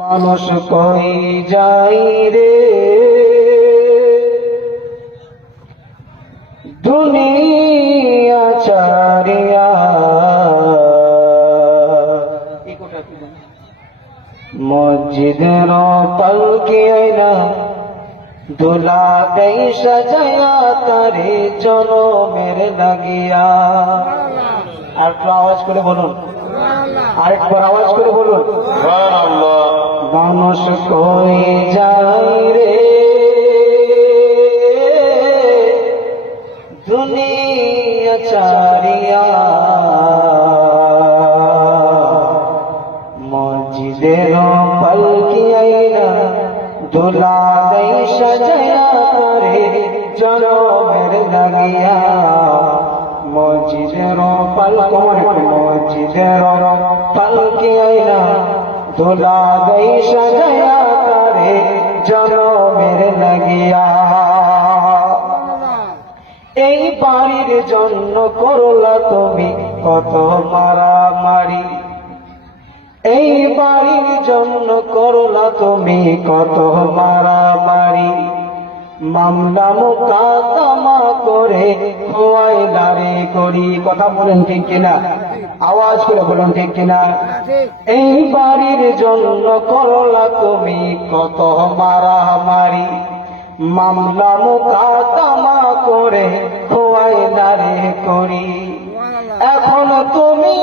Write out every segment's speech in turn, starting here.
মানুষ কই যাই রে? দুনিয়া চারিয়া মসজিদের পালকি আইনা দুলা দেই সাজায়া তারে জনমের লাগিয়া। আর একটু আওয়াজ করে বলুন। আরেকবার আওয়াজ করে বলুন। মানুষ কই যায় রে? দুনিয়া চারিয়া। মসজিদের পালকি আইনা? দোলা দেই সাজায়া করে জনমের লাগিয়া। মসজিদের পালক মসজিদের পালকি আইনা দোলা দেই সাজায়া করে জনমের লাগিয়া। এই বাড়ির জন্য করলা তুমি কত মারামারি। এই বাড়ির জন্য করলা তুমি কত মারামারি। মামলা মোকাদ্দমা করে খোয়াই দাঁড়ে করি। কথা বলেন ঠিক কিনা? আওয়াজ করে বলুন ঠিক কিনা? এই বাড়ির জন্য করলা তুমি কত মারামারি। মামলা মোকাদ্দমা করে খোয়াই দাঁড়ে করি। এখন তুমি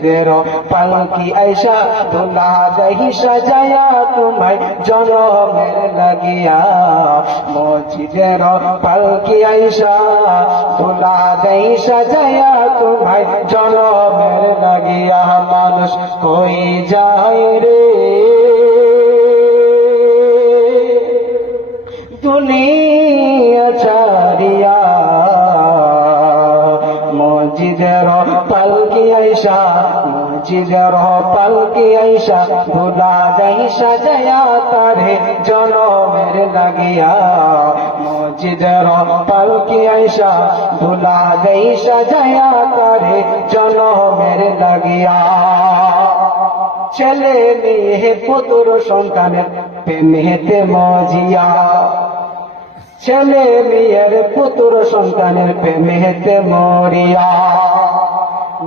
মসজিদের পালকি আইসা দোলা দহি সাজায়া তোমায় জনমের লাগিয়া। মসজিদের পালকি আইসা দোলা দহি সাজায়া তোমায় জনমের লাগিয়া। মানুষ কই যায় রে? দুনিয়া পালকি আইসা মসজিদের পালকি আইসা ভোলা যাই সাজায়া তারে জনমের লাগিয়া। মসজিদের পালকি আইসা ভোলা যাই সাজায়া তারে জনমের লাগিয়া। ছেলে মেয়ে, পুত্র সন্তানের প্রেমেতে মজিয়া। ছেলে মেয়ের পুত্র সন্তানের প্রেমেতে মরিয়া।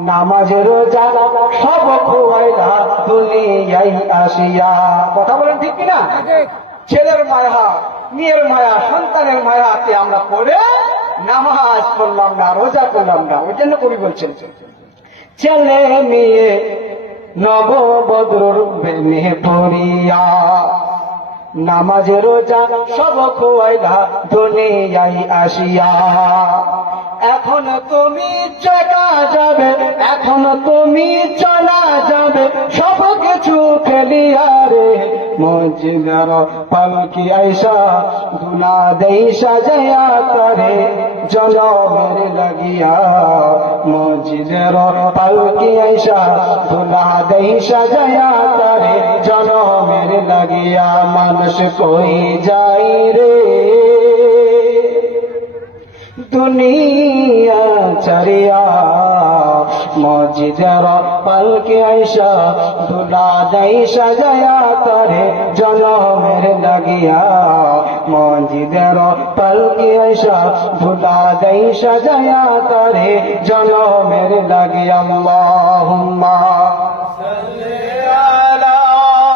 নামাজ রোজা সব খোয়াইলা দুনিয়াই আসিয়া। কথা বলেন ঠিক কিনা? ছেলের মায়া মেয়ের মায়া সন্তানের মায়াতে আমরা পড়ে নামাজ পড়লাম না রোজা করলাম না। ওই জন্য কবি বলছেন ছেলে মেয়ে নববদ্রর প্রেমে পড়িয়া নামাজ রোজা সব খোয়াইলা দুনিয়াই আসিয়া। এখন তুমি চলা যাবে এখন তুমি চলা যাবে মসজিদের পালকি আইসা দুনা দেই সাজায়া করে জনমের লাগিয়া। মসজিদের পালকি আইসা দুনা দেই সাজায়া করে জনমের লাগিয়া। মানুষ কই যাই রে? দুনিয়া চারিয়া মসজিদের পালকে আইসা, দুলা দাই সাজায়া করে জনমের লাগিয়া মসজিদের পালকে আইসা, দুলা দাই সাজায়া করে জনমের লাগিয়া। আল্লাহুম্মা